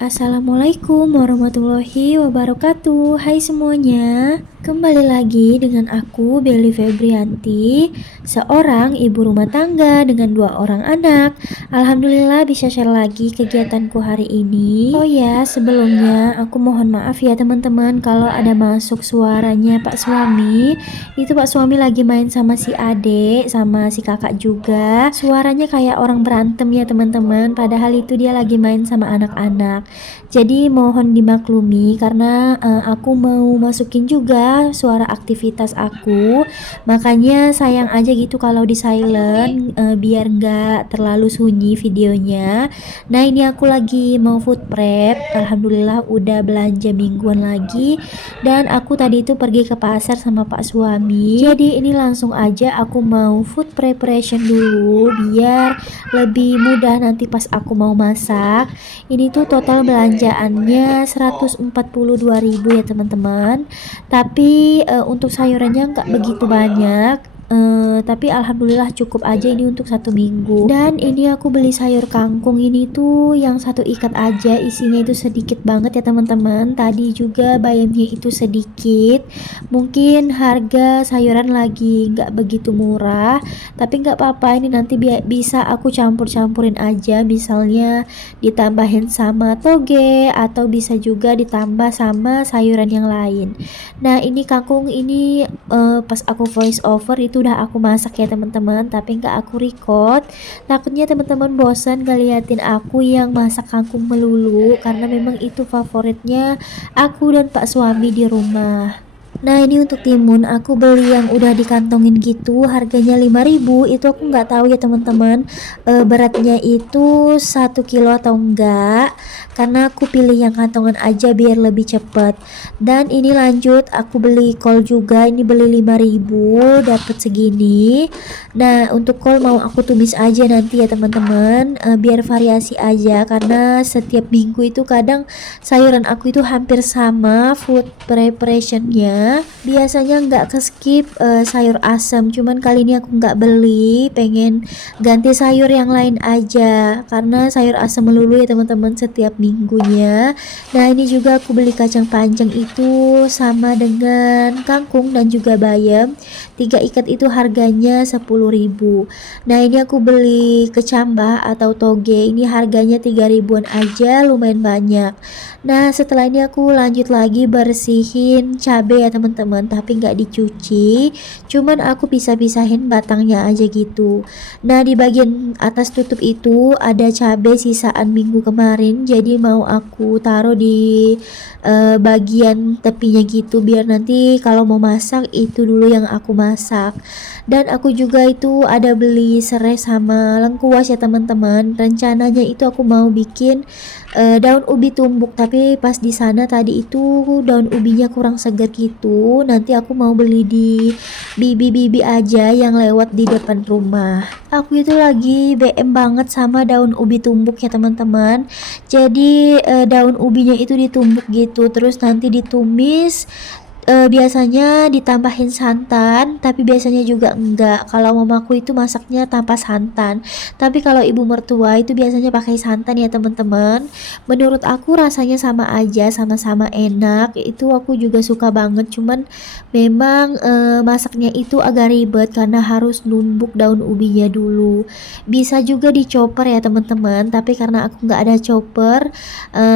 Assalamualaikum warahmatullahi wabarakatuh. Hai semuanya, kembali lagi dengan aku Belly Febrianti, seorang ibu rumah tangga dengan 2 orang anak. Alhamdulillah bisa share lagi kegiatanku hari ini. Oh ya, sebelumnya aku mohon maaf ya teman-teman kalau ada masuk suaranya Pak suami. Itu Pak suami lagi main sama si adek sama si kakak juga. Suaranya kayak orang berantem ya teman-teman, padahal itu dia lagi main sama anak-anak. Jadi mohon dimaklumi karena aku mau masukin juga suara aktivitas aku. Makanya sayang aja gitu kalau di silent, biar nggak terlalu sunyi videonya. Nah, ini aku lagi mau food prep. Alhamdulillah udah belanja mingguan lagi dan aku tadi itu pergi ke pasar sama Pak suami. Jadi ini langsung aja aku mau food preparation dulu biar lebih mudah nanti pas aku mau masak. Ini tuh total belanjaannya 142.000 ya teman-teman. Tapi untuk sayurannya nggak begitu banyak. Tapi alhamdulillah cukup aja ini untuk 1 minggu. Dan ini aku beli sayur kangkung ini tuh yang 1 ikat aja, isinya itu sedikit banget ya teman-teman. Tadi juga bayamnya itu sedikit. Mungkin harga sayuran lagi nggak begitu murah, tapi nggak apa-apa, ini nanti bisa aku campur-campurin aja, misalnya ditambahin sama toge atau bisa juga ditambah sama sayuran yang lain. Nah, ini kangkung ini pas aku voice over itu udah aku masak ya teman-teman, tapi nggak aku record. Takutnya teman-teman bosan ngeliatin aku yang masak kangkung melulu, karena memang itu favoritnya aku dan Pak suami di rumah. Nah, ini untuk timun aku beli yang udah dikantongin gitu, harganya 5.000. Itu aku nggak tahu ya teman-teman, beratnya itu 1 kilo atau enggak, karena aku pilih yang kantongan aja biar lebih cepet. Dan ini lanjut aku beli kol juga, ini beli 5.000 dapat segini. Nah, untuk kol mau aku tumis aja nanti ya teman-teman, biar variasi aja, karena setiap minggu itu kadang sayuran aku itu hampir sama food preparationnya. Biasanya nggak ke skip sayur asam, cuman kali ini aku nggak beli, pengen ganti sayur yang lain aja, karena sayur asam melulu ya teman-teman setiap minggunya. Nah, ini juga aku beli kacang panjang itu sama dengan kangkung dan juga bayam, 3 ikat itu harganya 10.000. Nah, ini aku beli kecambah atau toge, ini harganya 3.000-an aja, lumayan banyak. Nah, setelah ini aku lanjut lagi bersihin cabai ya teman-teman, tapi nggak dicuci, cuman aku pisah-pisahin batangnya aja gitu. Nah, di bagian atas tutup itu ada cabai sisaan minggu kemarin, jadi mau aku taruh di bagian tepinya gitu, biar nanti kalau mau masak itu dulu yang aku masak. Dan aku juga itu ada beli serai sama lengkuas ya teman-teman. Rencananya itu aku mau bikin daun ubi tumbuk, tapi pas di sana tadi itu daun ubinya kurang segar gitu. Nanti aku mau beli di bibi-bibi aja yang lewat di depan rumah. Aku itu lagi BM banget sama daun ubi tumbuk ya teman-teman. Jadi daun ubinya itu ditumbuk gitu, terus nanti ditumis. Biasanya ditambahin santan, tapi biasanya juga enggak. Kalau mamaku itu masaknya tanpa santan, tapi kalau ibu mertua itu biasanya pakai santan ya teman-teman. Menurut aku rasanya sama aja, sama-sama enak. Itu aku juga suka banget, cuman memang masaknya itu agak ribet karena harus numbuk daun ubinya dulu. Bisa juga dicoper ya teman-teman, tapi karena aku nggak ada chopper,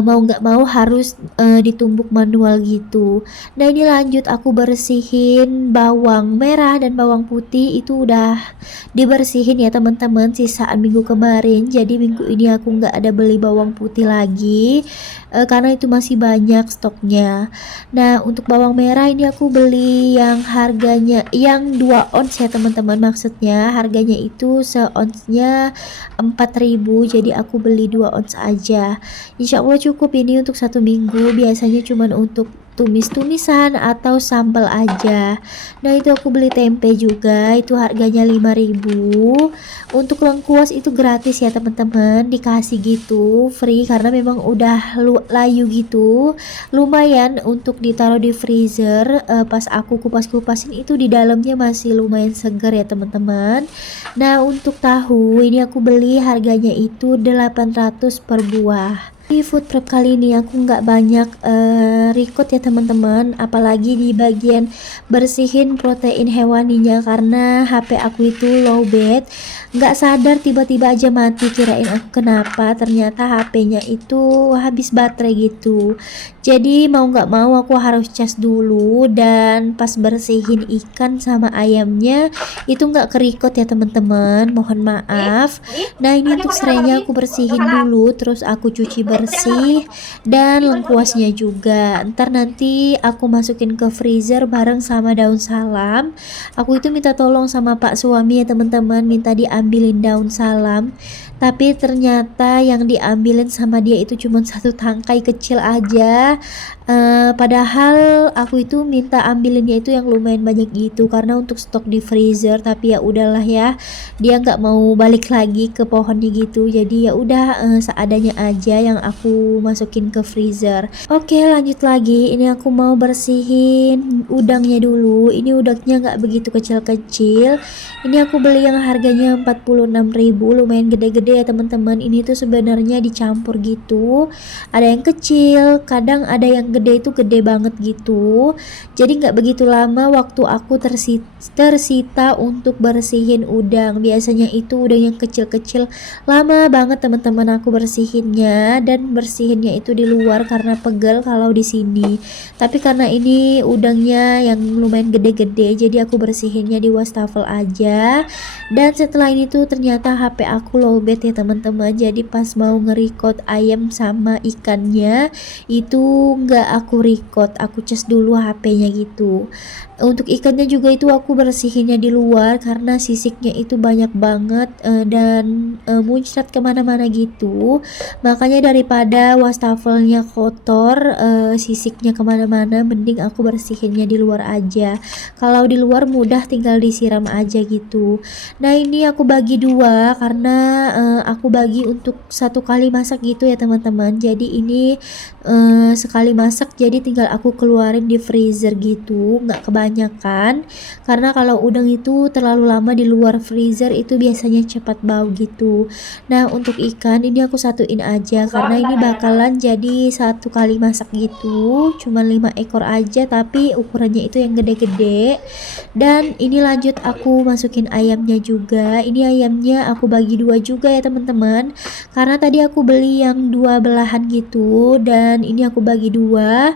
mau nggak mau harus ditumbuk manual gitu. Nah, ini lanjut aku bersihin bawang merah dan bawang putih, itu udah dibersihin ya teman-teman sisaan minggu kemarin. Jadi minggu ini aku nggak ada beli bawang putih lagi, karena itu masih banyak stoknya. Nah, untuk bawang merah ini aku beli yang harganya yang 2 ons ya teman-teman, maksudnya harganya itu seonsnya 4.000, jadi aku beli 2 ons aja. Insya Allah cukup ini untuk 1 minggu, biasanya cuman untuk tumis-tumisan atau sambal aja. Nah, itu aku beli tempe juga, itu harganya 5.000. Untuk lengkuas itu gratis ya teman-teman, dikasih gitu free karena memang udah layu gitu. Lumayan untuk ditaruh di freezer, pas aku kupas-kupasin itu di dalamnya masih lumayan segar ya teman-teman. Nah, untuk tahu ini aku beli harganya itu 800 per buah. Di food prep kali ini aku nggak banyak record ya teman-teman, apalagi di bagian bersihin protein hewaninya karena HP aku itu lowbat. Nggak sadar tiba-tiba aja mati, kirain aku kenapa, ternyata HP-nya itu habis baterai gitu. Jadi mau nggak mau aku harus cas dulu, dan pas bersihin ikan sama ayamnya itu nggak kerikot ya teman-teman, mohon maaf. Nah ini untuk serainya aku bersihin dulu, terus aku cuci bersih dan lengkuasnya juga. Ntar nanti aku masukin ke freezer bareng sama daun salam. Aku itu minta tolong sama pak suami ya teman-teman, minta diambilin daun salam, tapi ternyata yang diambilin sama dia itu cuma satu tangkai kecil aja. Padahal aku itu minta ambilinnya itu yang lumayan banyak gitu karena untuk stok di freezer, tapi ya udahlah ya, dia nggak mau balik lagi ke pohonnya gitu, jadi ya udah seadanya aja yang aku masukin ke freezer. Oke lanjut lagi, ini aku mau bersihin udangnya dulu. Ini udangnya nggak begitu kecil-kecil, ini aku beli yang harganya 46.000, lumayan gede-gede ya teman-teman. Ini tuh sebenarnya dicampur gitu, ada yang kecil, kadang ada yang gede, itu gede banget gitu, jadi nggak begitu lama waktu aku tersita untuk bersihin udang. Biasanya itu udang yang kecil-kecil lama banget teman-teman aku bersihinnya, dan bersihinnya itu di luar karena pegel kalau di sini. Tapi karena ini udangnya yang lumayan gede-gede, jadi aku bersihinnya di wastafel aja. Dan setelah ini tuh ternyata HP aku lowbat ya teman-teman, jadi pas mau nge-record ayam sama ikannya itu nggak aku record, aku cas dulu HP-nya gitu. Untuk ikannya juga itu aku bersihinnya di luar karena sisiknya itu banyak banget dan muncrat kemana-mana gitu. Makanya daripada wastafelnya kotor, sisiknya kemana-mana, mending aku bersihinnya di luar aja. Kalau di luar mudah, tinggal disiram aja gitu. Nah ini aku bagi dua karena aku bagi untuk satu kali masak gitu ya teman-teman. Jadi ini sekali masak, jadi tinggal aku keluarin di freezer gitu, nggak kebanyakan karena kalau udang itu terlalu lama di luar freezer itu biasanya cepat bau gitu. Nah untuk ikan ini aku satuin aja karena ini bakalan jadi satu kali masak gitu, cuma 5 ekor aja tapi ukurannya itu yang gede-gede. Dan ini lanjut aku masukin ayamnya juga. Ini ayamnya aku bagi dua juga ya teman-teman, karena tadi aku beli yang dua belahan gitu, dan ini aku bagi dua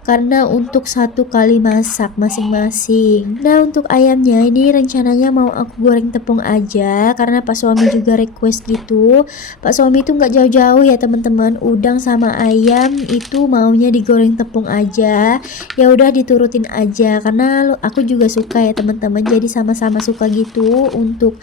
karena untuk satu kali masak masing-masing. Nah untuk ayamnya ini rencananya mau aku goreng tepung aja karena pak suami juga request gitu. Pak suami itu nggak jauh-jauh ya teman-teman, udang sama ayam itu maunya digoreng tepung aja. Ya udah diturutin aja karena aku juga suka ya teman-teman, jadi sama-sama suka gitu untuk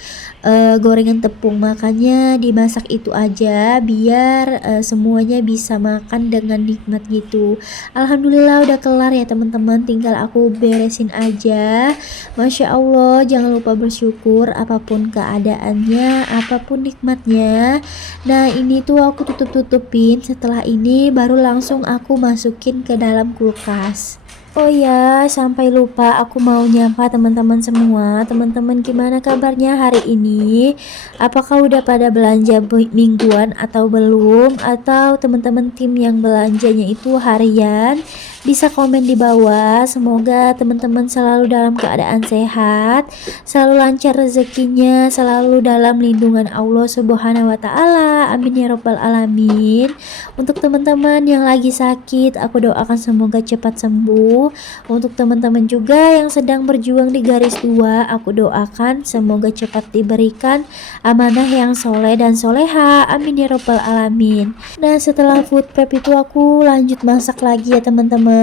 gorengan tepung, makanya dimasak itu aja biar semuanya bisa makan dengan nikmat gitu. Alhamdulillah udah kelar ya teman-teman, tinggal aku beresin aja. Masya Allah, jangan lupa bersyukur apapun keadaannya, apapun nikmatnya. Nah ini tuh aku tutup-tutupin, setelah ini baru langsung aku masukin ke dalam kulkas. Oh ya, sampai lupa aku mau nyapa teman-teman semua. Teman-teman gimana kabarnya hari ini? Apakah udah pada belanja mingguan atau belum? Atau teman-teman tim yang belanjanya itu harian? Bisa komen di bawah. Semoga teman-teman selalu dalam keadaan sehat, selalu lancar rezekinya, selalu dalam lindungan Allah Subhanahu wa taala. Amin ya robbal alamin. Untuk teman-teman yang lagi sakit, aku doakan semoga cepat sembuh. Untuk teman-teman juga yang sedang berjuang di garis 2, aku doakan semoga cepat diberikan amanah yang soleh dan soleha. Amin ya robbal alamin. Nah setelah food prep itu aku lanjut masak lagi ya teman-teman.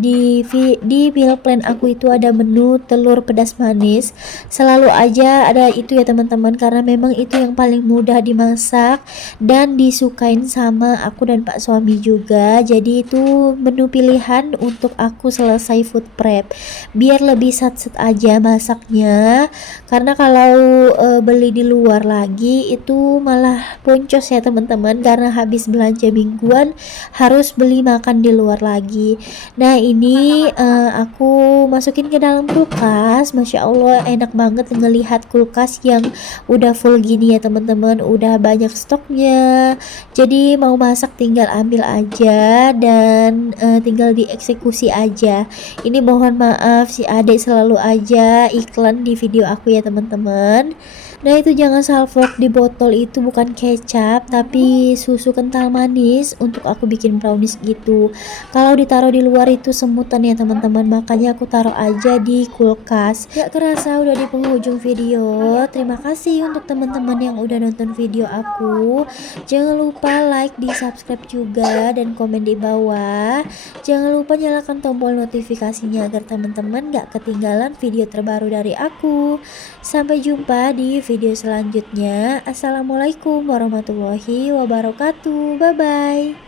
Di meal plan aku itu ada menu telur pedas manis, selalu aja ada itu ya teman-teman, karena memang itu yang paling mudah dimasak dan disukain sama aku dan pak suami juga. Jadi itu menu pilihan untuk aku selesai food prep biar lebih sat-set aja masaknya, karena kalau beli di luar lagi itu malah boncos ya teman-teman, karena habis belanja mingguan harus beli makan di luar lagi. lagi. Nah ini aku masukin ke dalam kulkas. Masya Allah enak banget ngelihat kulkas yang udah full gini ya teman-teman, udah banyak stoknya. Jadi mau masak tinggal ambil aja dan tinggal dieksekusi aja. Ini mohon maaf si adek selalu aja iklan di video aku ya teman-teman. Nah itu jangan salfok, di botol itu bukan kecap tapi susu kental manis untuk aku bikin brownies gitu. Kalau ditaruh di luar itu semutan ya teman-teman, makanya aku taruh aja di kulkas. Gak kerasa udah di penghujung video. Terima kasih untuk teman-teman yang udah nonton video aku. Jangan lupa like, di subscribe juga, dan komen di bawah. Jangan lupa nyalakan tombol notifikasinya agar teman-teman gak ketinggalan video terbaru dari aku. Sampai jumpa di video selanjutnya. Assalamualaikum warahmatullahi wabarakatuh. Bye bye.